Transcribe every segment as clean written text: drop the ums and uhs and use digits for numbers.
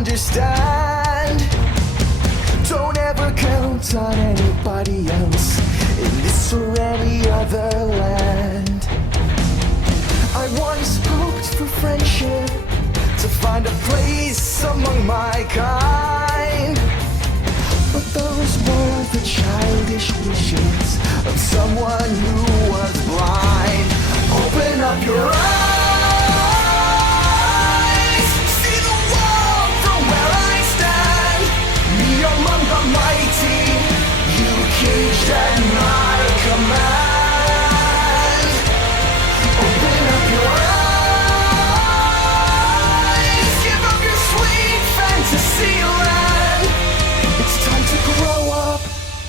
understand. Don't ever count on anybody else in this or any other land. I once hoped for friendship, to find a place among my kind, but those were the childish wishes of someone who was blind. Open up your eyes, see the world from where I stand. Me among the mighty, you caged at my command. Open up your eyes, give up your sweet fantasy land. It's time to grow up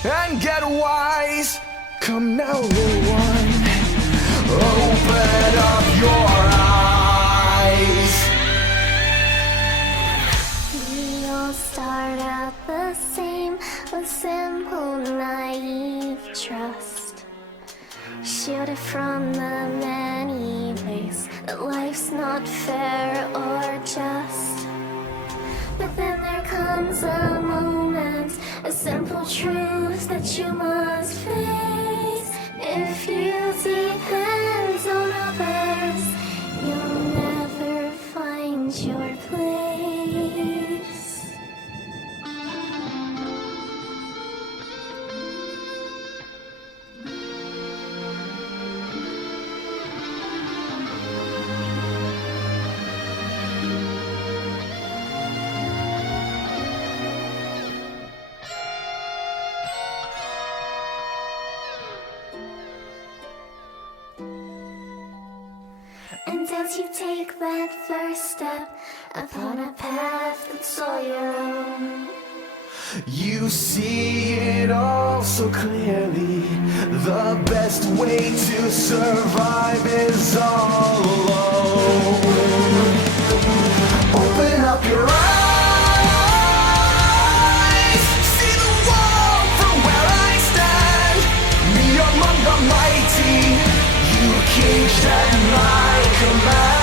and get wise. Come now, little one, open up your eyes. We all start out the same, with simple, naive trust. Shielded from the many ways that life's not fair or just. But then there comes a moment, a simple truth that you must face. If you depend on others, you'll never find your place. And as you take that first step upon a path that's all your own, you see it all so clearly. The best way to survive is all alone. Open up your eyes, see the world from where I stand. Me among the mighty, you caged at my command.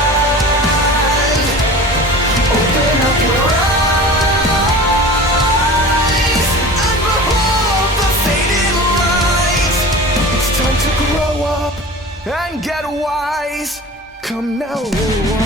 Open up your eyes and behold the faded light. It's time to grow up and get wise. Come now, little one,